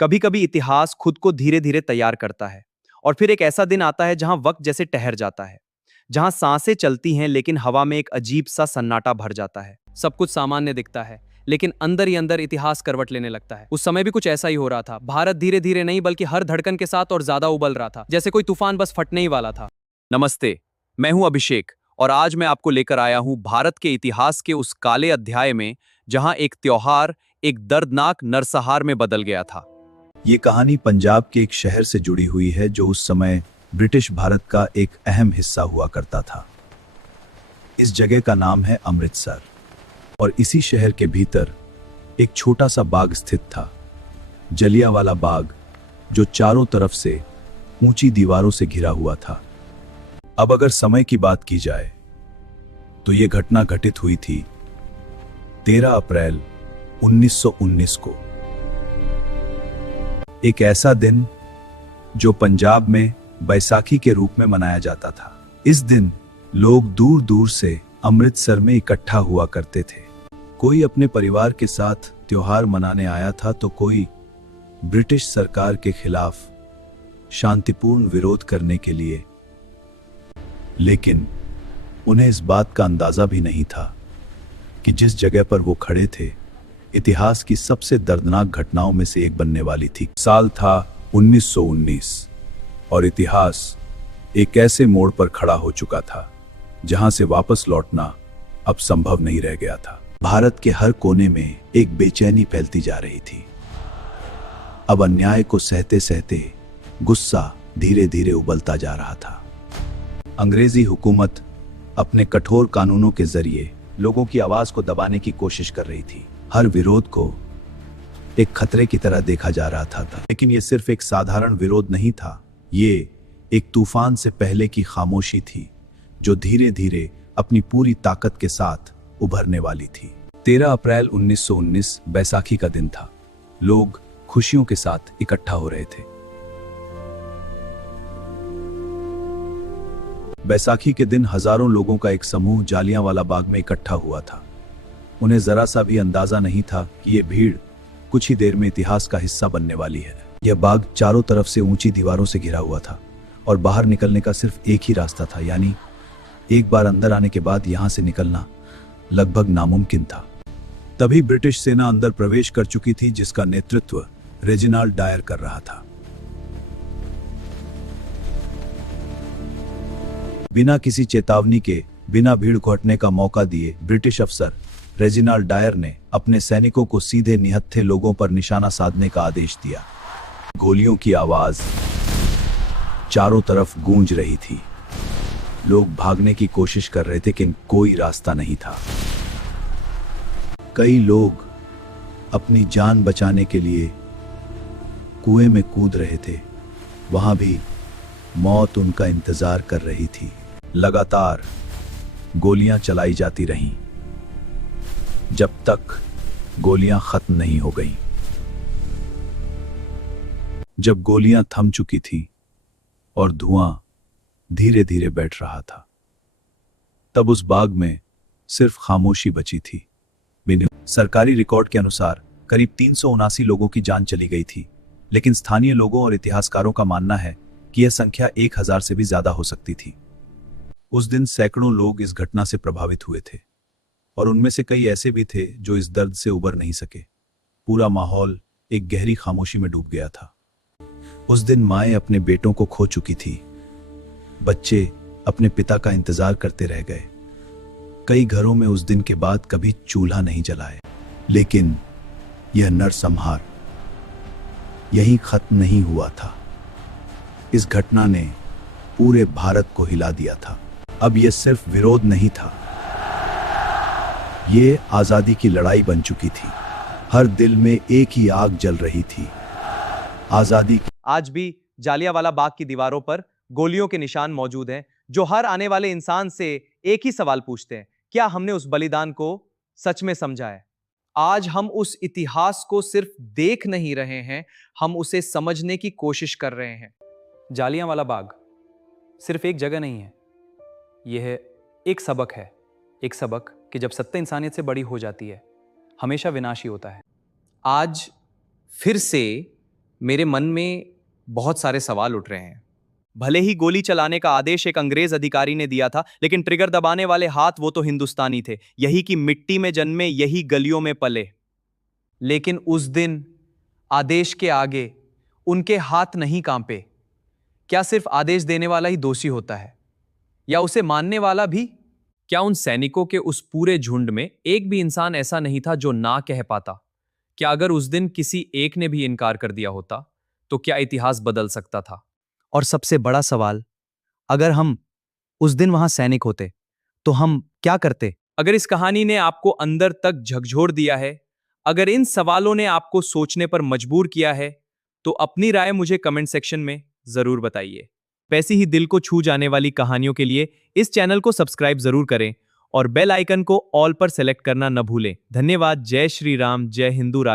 कभी कभी इतिहास खुद को धीरे धीरे तैयार करता है और फिर एक ऐसा दिन आता है जहां वक्त जैसे ठहर जाता है, जहां सांसें चलती हैं लेकिन हवा में एक अजीब सा सन्नाटा भर जाता है। सब कुछ सामान्य दिखता है लेकिन अंदर ही अंदर इतिहास करवट लेने लगता है। उस समय भी कुछ ऐसा ही हो रहा था। भारत धीरे धीरे नहीं बल्कि हर धड़कन के साथ और ज्यादा उबल रहा था, जैसे कोई तूफान बस फटने ही वाला था। नमस्ते, मैं हूं अभिषेक और आज मैं आपको लेकर आया हूं भारत के इतिहास के उस काले अध्याय में जहां एक त्योहार एक दर्दनाक नरसंहार में बदल गया था। ये कहानी पंजाब के एक शहर से जुड़ी हुई है जो उस समय ब्रिटिश भारत का एक अहम हिस्सा हुआ करता था। इस जगह का नाम है अमृतसर और इसी शहर के भीतर एक छोटा सा बाग स्थित था, जलियांवाला बाग, जो चारों तरफ से ऊंची दीवारों से घिरा हुआ था। अब अगर समय की बात की जाए तो यह घटना घटित हुई थी 13 अप्रैल 1919 को। एक ऐसा दिन जो पंजाब में बैसाखी के रूप में मनाया जाता था। इस दिन लोग दूर दूर से अमृतसर में इकट्ठा हुआ करते थे। कोई अपने परिवार के साथ त्योहार मनाने आया था तो कोई ब्रिटिश सरकार के खिलाफ शांतिपूर्ण विरोध करने के लिए। लेकिन उन्हें इस बात का अंदाजा भी नहीं था कि जिस जगह पर वो खड़े थे इतिहास की सबसे दर्दनाक घटनाओं में से एक बनने वाली थी। साल था 1919 और इतिहास एक ऐसे मोड़ पर खड़ा हो चुका था जहां से वापस लौटना अब संभव नहीं रह गया था। भारत के हर कोने में एक बेचैनी फैलती जा रही थी। अब अन्याय को सहते सहते गुस्सा धीरे धीरे उबलता जा रहा था। अंग्रेजी हुकूमत अपने कठोर कानूनों के जरिए लोगों की आवाज को दबाने की कोशिश कर रही थी। हर विरोध को एक खतरे की तरह देखा जा रहा था। लेकिन यह सिर्फ एक साधारण विरोध नहीं था, ये एक तूफान से पहले की खामोशी थी जो धीरे धीरे अपनी पूरी ताकत के साथ उभरने वाली थी। 13 अप्रैल 1919 बैसाखी का दिन था। लोग खुशियों के साथ इकट्ठा हो रहे थे। बैसाखी के दिन हजारों लोगों का एक समूह जालियांवाला बाग में इकट्ठा हुआ था। उन्हें जरा सा भी अंदाजा नहीं था कि यह भीड़ कुछ ही देर में इतिहास का हिस्सा बनने वाली है। यह बाग चारों तरफ से ऊंची दीवारों से घिरा हुआ था और बाहर निकलने का सिर्फ एक ही रास्ता था, यानी एक बार अंदर आने के बाद यहां से निकलना लगभग नामुमकिन था। तभी ब्रिटिश सेना अंदर प्रवेश कर चुकी थी, जिसका नेतृत्व रेजिनाल्ड डायर कर रहा था। बिना किसी चेतावनी के, बिना भीड़ को हटने का मौका दिए, ब्रिटिश अफसर रेजिनाल्ड डायर ने अपने सैनिकों को सीधे निहत्थे लोगों पर निशाना साधने का आदेश दिया। गोलियों की आवाज चारों तरफ गूंज रही थी। लोग भागने की कोशिश कर रहे थे लेकिन कोई रास्ता नहीं था। कई लोग अपनी जान बचाने के लिए कुएं में कूद रहे थे। वहां भी मौत उनका इंतजार कर रही थी। लगातार गोलियां चलाई जाती रहीं जब तक गोलियां खत्म नहीं हो गईं। जब गोलियां थम चुकी थी और धुआं धीरे धीरे बैठ रहा था, तब उस बाग में सिर्फ खामोशी बची थी। सरकारी रिकॉर्ड के अनुसार करीब 379 लोगों की जान चली गई थी, लेकिन स्थानीय लोगों और इतिहासकारों का मानना है कि यह संख्या 1000 से भी ज्यादा हो सकती थी। उस दिन सैकड़ों लोग इस घटना से प्रभावित हुए थे और उनमें से कई ऐसे भी थे जो इस दर्द से उबर नहीं सके। पूरा माहौल एक गहरी खामोशी में डूब गया था। उस दिन माएं अपने बेटों को खो चुकी थी। बच्चे अपने पिता का इंतजार करते रह गए। कई घरों में उस दिन के बाद कभी चूल्हा नहीं जलाए। लेकिन यह नरसंहार यहीं खत्म नहीं हुआ था। इस घटना ने पूरे भारत को हिला दिया था। अब यह सिर्फ विरोध नहीं था, ये आजादी की लड़ाई बन चुकी थी। हर दिल में एक ही आग जल रही थी, आजादी की। आज भी जालियांवाला बाग की दीवारों पर गोलियों के निशान मौजूद हैं, जो हर आने वाले इंसान से एक ही सवाल पूछते हैं, क्या हमने उस बलिदान को सच में समझा है? आज हम उस इतिहास को सिर्फ देख नहीं रहे हैं, हम उसे समझने की कोशिश कर रहे हैं। जालियांवाला बाग सिर्फ एक जगह नहीं है, यह एक सबक है। एक सबक कि जब सत्ता इंसानियत से बड़ी हो जाती है, हमेशा विनाशी होता है। आज फिर से मेरे मन में बहुत सारे सवाल उठ रहे हैं। भले ही गोली चलाने का आदेश एक अंग्रेज अधिकारी ने दिया था, लेकिन ट्रिगर दबाने वाले हाथ वो तो हिंदुस्तानी थे, यही की मिट्टी में जन्मे, यही गलियों में पले। लेकिन उस दिन आदेश के आगे उनके हाथ नहीं कांपे। क्या सिर्फ आदेश देने वाला ही दोषी होता है, या उसे मानने वाला भी? क्या उन सैनिकों के उस पूरे झुंड में एक भी इंसान ऐसा नहीं था जो ना कह पाता? क्या अगर उस दिन किसी एक ने भी इनकार कर दिया होता, तो क्या इतिहास बदल सकता था? और सबसे बड़ा सवाल, अगर हम उस दिन वहां सैनिक होते, तो हम क्या करते? अगर इस कहानी ने आपको अंदर तक झकझोर दिया है, अगर इन सवालों ने आपको सोचने पर मजबूर किया है, तो अपनी राय मुझे कमेंट सेक्शन में जरूर बताइए। वैसी ही दिल को छू जाने वाली कहानियों के लिए इस चैनल को सब्सक्राइब जरूर करें और बेल आइकन को ऑल पर सेलेक्ट करना न भूलें। धन्यवाद। जय श्री राम, जय हिंदू।